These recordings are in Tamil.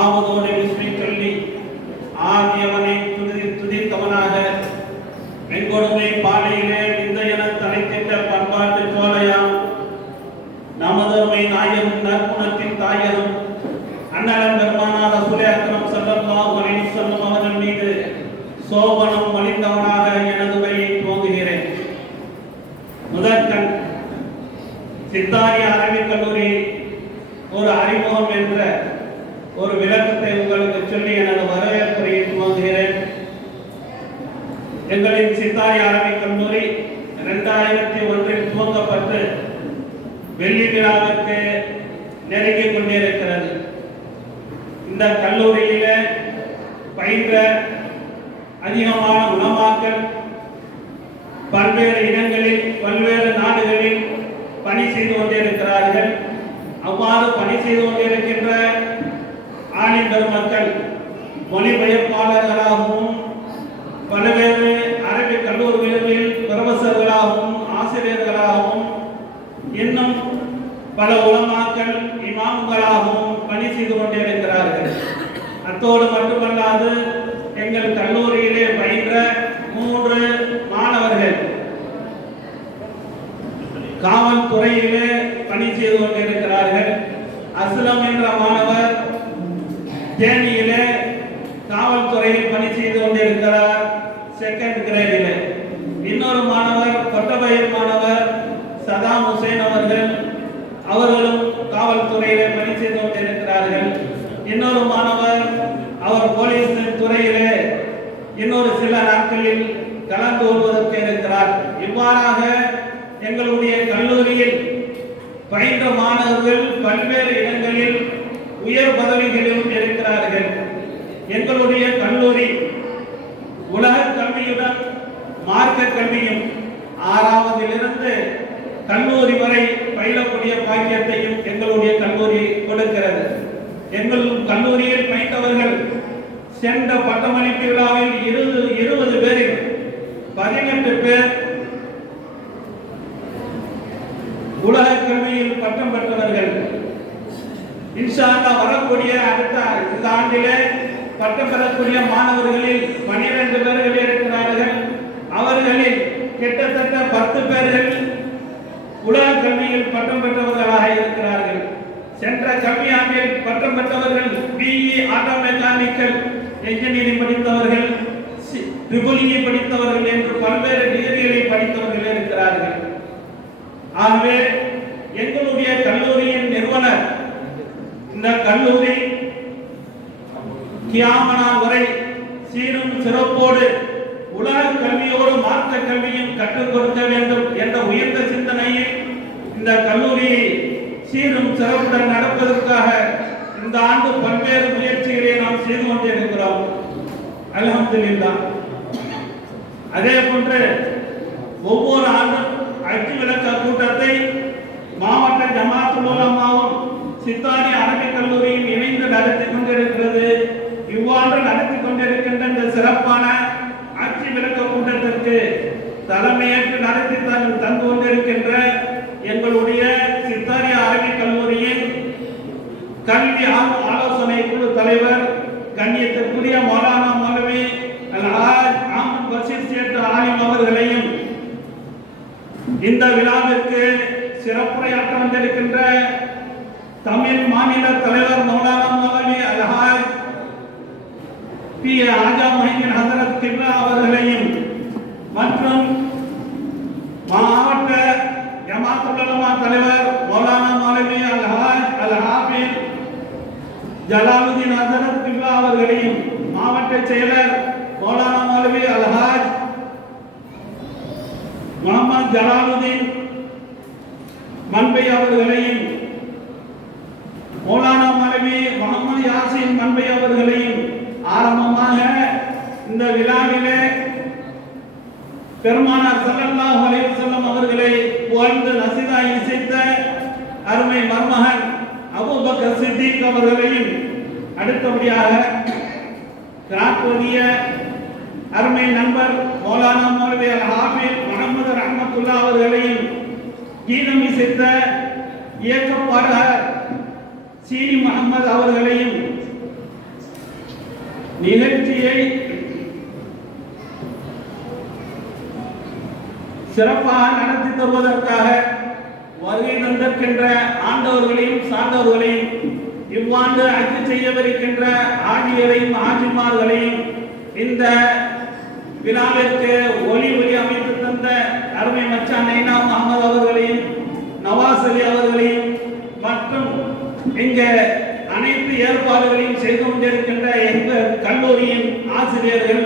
ஆவதோடு விஸ்மை சொல்லி ஆகியவனை துதித்தவனாக வெண்கொடுமை பாலையிலே விந்தையென தலைத்திட்ட பண்பாட்டு சோலையாம் நமதொருமை நாயகம் நற்குணத்தின் தாயகம் அண்ணலம் பெருமானார் ரசூலே அக்ரம் ஸல்லல்லாஹு அலைஹி வஸல்லம் அவர்கள் மீது சோபனம் மலிந்தவனாக எனது உரையை துவங்குகிறேன். முதற்கண் சித்தாரி அரபிக் கல்லூரி ஒரு அறிமுகம் என்ற ஒரு விளக்கத்தை உங்களுக்கு சொல்லி எனது வரவேற்புரையை துவங்குகிறேன். எங்களின் சித்தாரி அரபிக் கல்லூரி 2001 துவங்கப்பட்டு வெள்ளி விழாவிற்கு நெருங்கிக் கொண்டிருக்கிறது. இந்த கல்லூரியில பயின்ற அதிகமான உலமாக்கள் பல்வேறு இடங்களில் பல்வேறு நாடுகளில் பணி செய்து கொண்டிருக்கிறார்கள். அவ்வாறு பணி செய்து கொண்டிருக்கின்ற ஆலிம் பெருமக்கள் மொழிபெயர்ப்பாளர்களாகவும் பல்வேறு அரபிக் கல்லூரிகளில் புரொஃபசர்களாகவும் ஆசிரியர்களாகவும் இன்னும் பல உலமாக்கள் இமாம்களாகவும் பணி செய்து கொண்டிருக்கிறார்கள். அத்தோடு மட்டுமல்லாது எங்கள் கல்லூரியிலே பயின்ற 3 மாணவர்கள் காவல்துறையிலே பணி செய்து கொண்டிருக்கிறார்கள். அஸ்லம் என்ற மாணவர் தேனியிலே காவல்துறையில் பணி செய்து கொண்டிருக்கிறார், 2nd கிரேடிலே. இன்னொரு மாணவர் கொட்டபயல் மாணவர் சதாம் ஹுசைன் அவர்களும் காவல்துறையிலே பணி செய்து கொண்டிருக்கிறார்கள். இன்னொரு மாணவர் அவர் போலீஸ் துறையிலே இன்னொரு சில நாட்களில் கலந்து கொள்வதற்கு இருக்கிறார். இவ்வாறாக எங்களுடைய கல்லூரியில் பயின்ற மாணவர்கள் பல்வேறு இடங்களில் உயர் பதவிகளிலும் இருக்கிறார்கள். எங்களுடைய கல்லூரி உலக கல்வியுடன் மார்க்க கல்வியும் 6வதிலிருந்து கல்லூரி வரை பயிலக்கூடிய பாக்கியத்தையும் எங்களுடைய கல்லூரி கொடுக்கிறது. எங்கள் கல்லூரியில் பயின்றவர்கள் சென்ற பட்டமளிப்பு விழாவில் 20 பேரில் 18 பேர் உலக கல்வியில் பட்டம் பெற்றவர்கள். இன்ஷா அல்லாஹ் வரக்கூடிய அடுத்த இந்த ஆண்டிலே பட்டம் பெறக்கூடிய மாணவர்களில் 12 பேர்கள் இருக்கிறார்கள். அவர்களில் கிட்டத்தட்ட 10 பேர்கள் உலக கல்வியில் பட்டம் பெற்றவர்களாக இருக்கிறார்கள். சென்ற கல்வியாண்டில் பட்டம் பெற்றவர்கள் பிஇ ஆட்டோ மெக்கானிக்கல் இன்ஜினியரிங் படித்தவர்கள், ட்ரிபிள்இ படித்தவர்கள் என்று பல்வேறு டிகிரிகளை படித்தவர்கள் இருக்கிறார்கள். ஆகவே எங்களுடைய கல்லூரியின் நிறுவனர் இந்த கல்லூரி கியாமத் வரை சீரும் சிறப்போடு உலக கல்வியோடு மார்க்க கல்வியும் கற்றுக் கொடுக்க வேண்டும் என்ற உயர்ந்த சிந்தனையில் இந்த கல்லூரியை சீரும் சிறப்புடன் நடப்பதற்காக இந்த ஆண்டு பல்வேறு முயற்சிகளை நாம் செய்து கொண்டிருக்கிறோம். அல்ஹம்துலில்லாஹ். அதே போன்று ஒவ்வொரு ஆண்டும் அஜ் விளக்க கூட்டத்தை மாவட்ட ஜமாத்துல் உலமாவும் சித்தாரி அரபிக் கல்லூரியும் இணைந்து நடத்தி கொண்டிருக்கிறது. இவ்வாறு நடத்தி கொண்டிருக்கின்ற இந்த சிறப்பான அஜ் விளக்க கூட்டத்திற்கு தலைமையேற்று நடத்தி தந்து கொண்டிருக்கின்ற எங்களுடைய சித்தாரி அரபிக் கல்லூரியின் கல்வி ஆலோசனை குழு தலைவர் கண்ணியத்திற்குரிய மௌலானா மௌலவி அல்-ஹாஜ் அஹ்மத் பஷீர் சேட் ஆலிம் அவர்களையும் இந்த விழாவிற்கு சிறப்புரையாற்ற வந்திருக்கின்ற தமிழ் மாநில தலைவர் மௌலானா மௌலவி அல்-ஹாஜ் பி ஆஜா மொஹிதீன் ஹசரத் கிப்லா அவர்களையும் மற்றும் மாவட்ட ஜமாத்துல் உலமா தலைவர் மௌலானா மௌலவி அல்-ஹாஜ் அல்-ஹாஃபிஸ் ஜலாலுதீன் ஹசரத் கிப்லா அவர்களையும் மாவட்ட செயலர் மௌலானா மௌலவி அல்-ஹாஜ் முகமது ஜலாலுதீன் மன்பை அவர்களையும் மௌலானா மௌலவி முகமது யாசின் மன்பை அவர்களையும் ஆரம்பமாக இந்த விழாவிலே பெருமானார் ஸல்லல்லாஹு அலைஹி வஸல்லம் அவர்களை புகழ்ந்து நசிதா இசைத்த அருமை மருமகன் அபூபக்கர் சித்திக் அவர்களையும் அடுத்தபடியாக கிராத்வதிய அருமை நண்பர் மௌலானா மௌலவி அல்-ஹாஃபிஸ் முஹம்மது ரஹ்மத்துல்லாஹ் அவர்களையும் கீதம் இசைத்த இயக்கப்பாளர் சீனி முகமது அவர்களையும் நிகழ்ச்சியை சிறப்பாக நடத்தி தருவதற்காக வருகை தந்திருக்கின்ற ஆண்டவர்களையும் சார்ந்தவர்களையும் இவ்வாண்டு அச்சு செய்யவிருக்கின்ற ஆஜியரையும் ஆஜிமார்களையும் இந்த விழாவிற்கு ஒளி அமைத்து தந்த அருமை மச்சான் நைனா முகமது அவர்களையும் நவாஸ் அலி அவர்களையும் மற்றும் இங்க அனைத்து ஏற்பாடுகளையும் செய்து கொண்டிருக்கின்ற எங்கள் கல்லூரியின் ஆசிரியர்கள்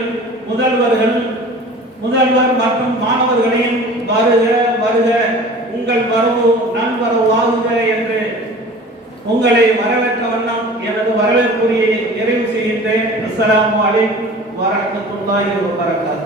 முதல்வர் மற்றும் மாணவர்களையும் வருக வருக உங்கள் வரவு நல்வரவாகுக என்று உங்களை வரவேற்ற வண்ணம் எனது வரவேற்புரையை நிறைவு செய்கின்றேன். அஸ்ஸலாமு அலைக்கும் வரஹ்மத்துல்லாஹி வபரகாத்துஹு.